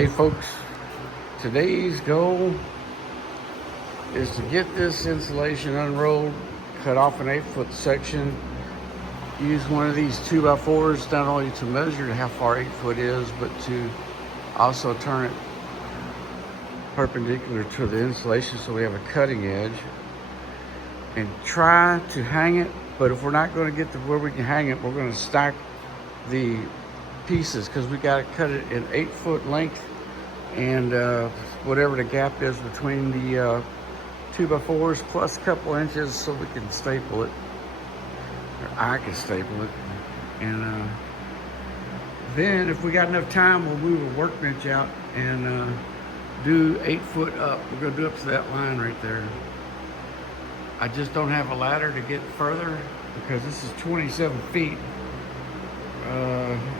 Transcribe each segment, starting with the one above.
Hey folks, today's goal is to get this insulation unrolled, cut off an 8-foot section, use one of these 2x4s not only to measure how far 8 foot is, but to also turn it perpendicular to the insulation so we have a cutting edge, and try to hang it. But if we're not going to get to where we can hang it, we're going to stack the pieces because we got to cut it in 8-foot length, and whatever the gap is between the 2x4s plus a couple inches so we can staple it, or I can staple it. And then if we got enough time, we'll move a workbench out and do 8 foot up. We're going to do up to that line right there. I just don't have a ladder to get further because this is 27 feet.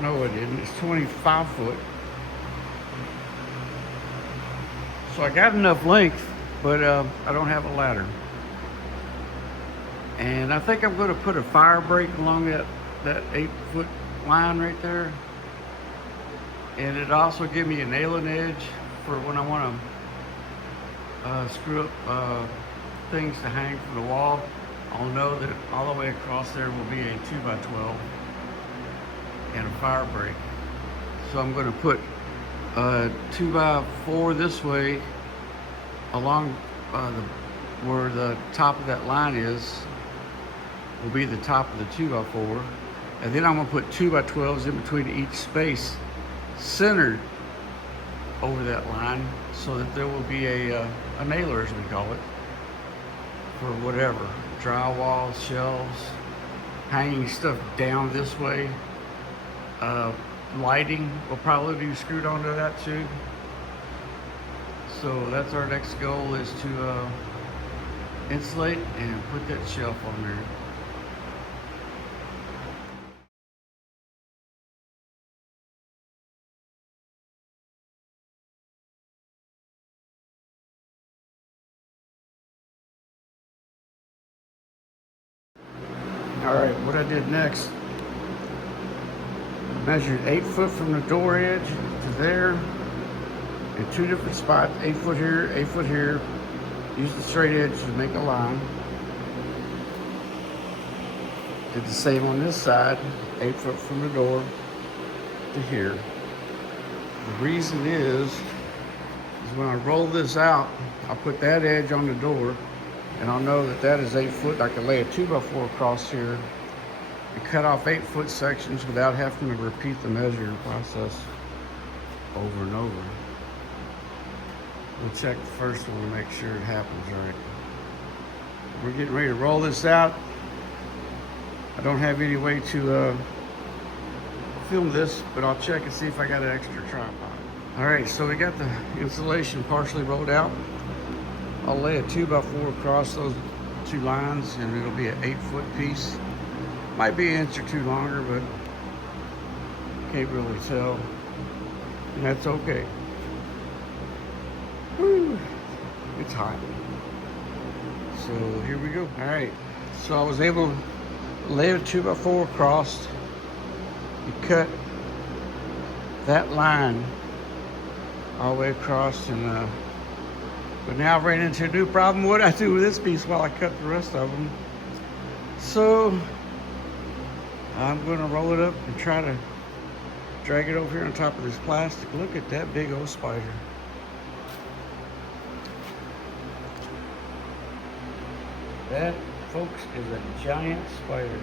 No, it isn't. It's 25 foot. So I got enough length, but I don't have a ladder. And I think I'm going to put a fire break along that 8-foot line right there. And it also give me a nailing edge for when I want to screw up things to hang from the wall. I'll know that all the way across there will be a 2x12 and a fire break. So I'm going to put a 2x4 this way along where the top of that line is will be the top of the 2x4, and then I'm going to put 2x12s in between each space, centered over that line, so that there will be a nailer, as we call it, for whatever, drywall, shelves, hanging stuff down this way. Lighting will probably be screwed onto that too. So that's our next goal, is to insulate and put that shelf on there. All right, what I did next, measured 8 foot from the door edge to there in 2 different spots, 8 foot here, 8 foot here. Use the straight edge to make a line. Did the same on this side, 8 foot from the door to here. The reason is when I roll this out, I'll put that edge on the door, and I'll know that that is 8 foot. I can lay a 2x4 across here and cut off 8-foot sections without having to repeat the measuring process over and over. We'll check the first one to make sure it happens right. We're getting ready to roll this out. I don't have any way to film this, but I'll check and see if I got an extra tripod. All right, so we got the insulation partially rolled out. I'll lay a 2x4 across those 2 lines, and it'll be an 8-foot piece. Might be an inch or 2 longer, but can't really tell, and that's okay. Woo, it's hot. So here we go. All right, so I was able to lay a 2x4 across and cut that line all the way across, and but now I've ran into a new problem. What I do with this piece while I cut the rest of them? So I'm going to roll it up and try to drag it over here on top of this plastic. Look at that big old spider. That, folks, is a giant spider.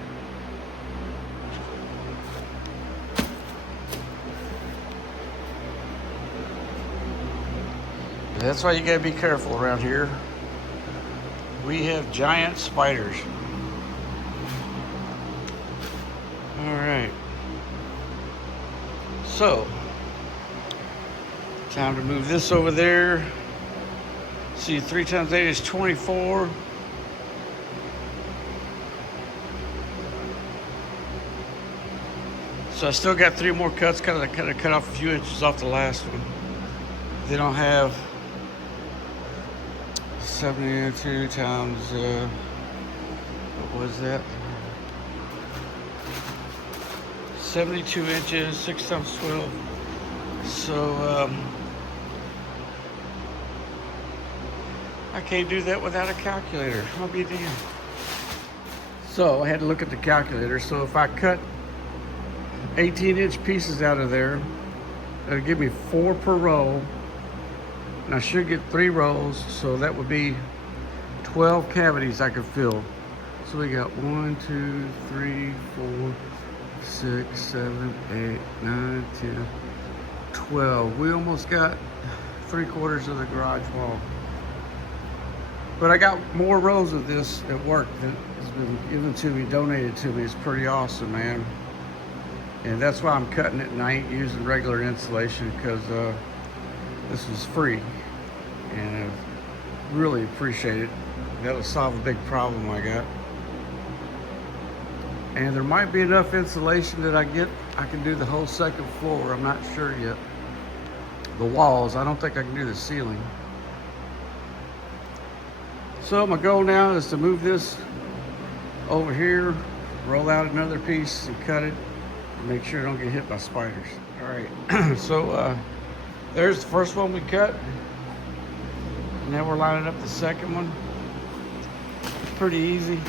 That's why you gotta be careful around here. We have giant spiders. All right. So, time to move this over there. See, 3 times 8 is 24. So I still got 3 more cuts. Cut off a few inches off the last one. Then I'll have 72 times, what was that? 72 inches, 6 times 12. So I can't do that without a calculator. I'll be damned. So I had to look at the calculator. So if I cut 18-inch pieces out of there, it'll give me 4 per row. And I should get 3 rows. So that would be 12 cavities I could fill. So we got 1, 2, 3, 4, 6, 7, 8, 9, 10, 12. We almost got 3/4 of the garage wall. But I got more rows of this at work that has been given to me, donated to me. It's pretty awesome, man. And that's why I'm cutting it and I ain't using regular insulation, because this was free. And I really appreciate it. That'll solve a big problem I got. And there might be enough insulation that I can do the whole second floor. I'm not sure yet. The walls, I don't think I can do the ceiling. So my goal now is to move this over here, roll out another piece and cut it, and make sure I don't get hit by spiders. All right, so there's the first one we cut. Now we're lining up the second one. Pretty easy.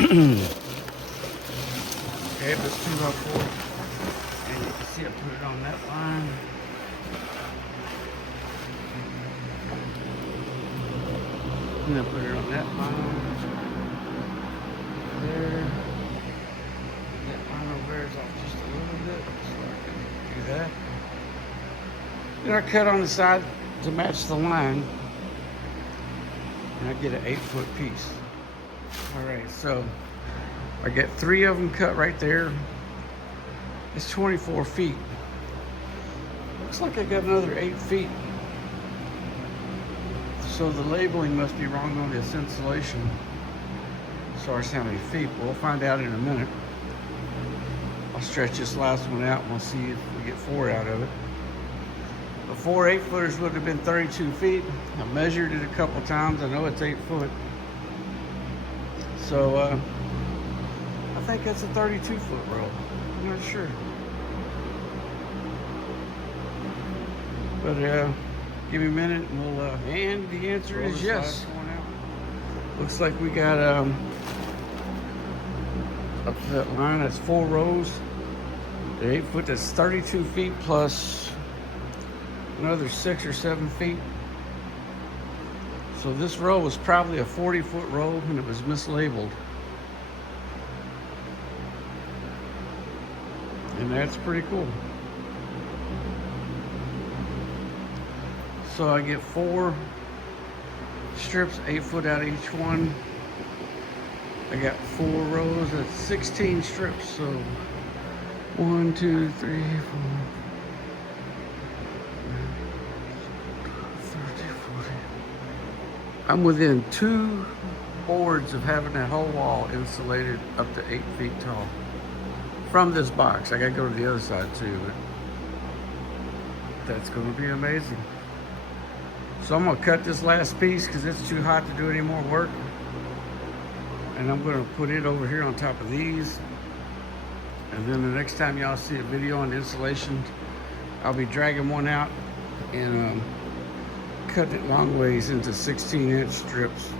Okay, let's 2x4. And you can see I put it on that line. And then put it on that line. There. That line over there is off just a little bit, so I can do that. Then I cut on the side to match the line. And I get an 8-foot piece. All right, so I get 3 of them cut right there. It's 24 feet. Looks like I got another 8 feet. So the labeling must be wrong on this insulation. Sorry, how many feet. We'll find out in a minute. I'll stretch this last one out and we'll see if we get 4 out of it. The 4 8-footers would have been 32 feet. I measured it a couple times. I know it's 8 foot. So I think that's a 32-foot roll. I'm not sure. But give me a minute and we'll and the answer is yes. Looks like we got up to that line, that's 4 rows. The 8 foot, that's 32 feet plus another 6 or 7 feet. So this row was probably a 40-foot row and it was mislabeled. And that's pretty cool. So I get 4 strips, 8 foot out of each one. I got 4 rows, that's 16 strips. So 1, 2, 3, 4, 30, 40. I'm within 2 boards of having that whole wall insulated up to 8 feet tall. From this box. I gotta go to the other side too, but that's gonna be amazing. So I'm gonna cut this last piece because it's too hot to do any more work. And I'm gonna put it over here on top of these. And then the next time y'all see a video on insulation, I'll be dragging one out and cutting it long ways into 16-inch strips.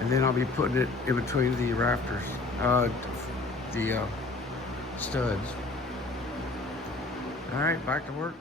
And then I'll be putting it in between the rafters, the studs. All right, back to work.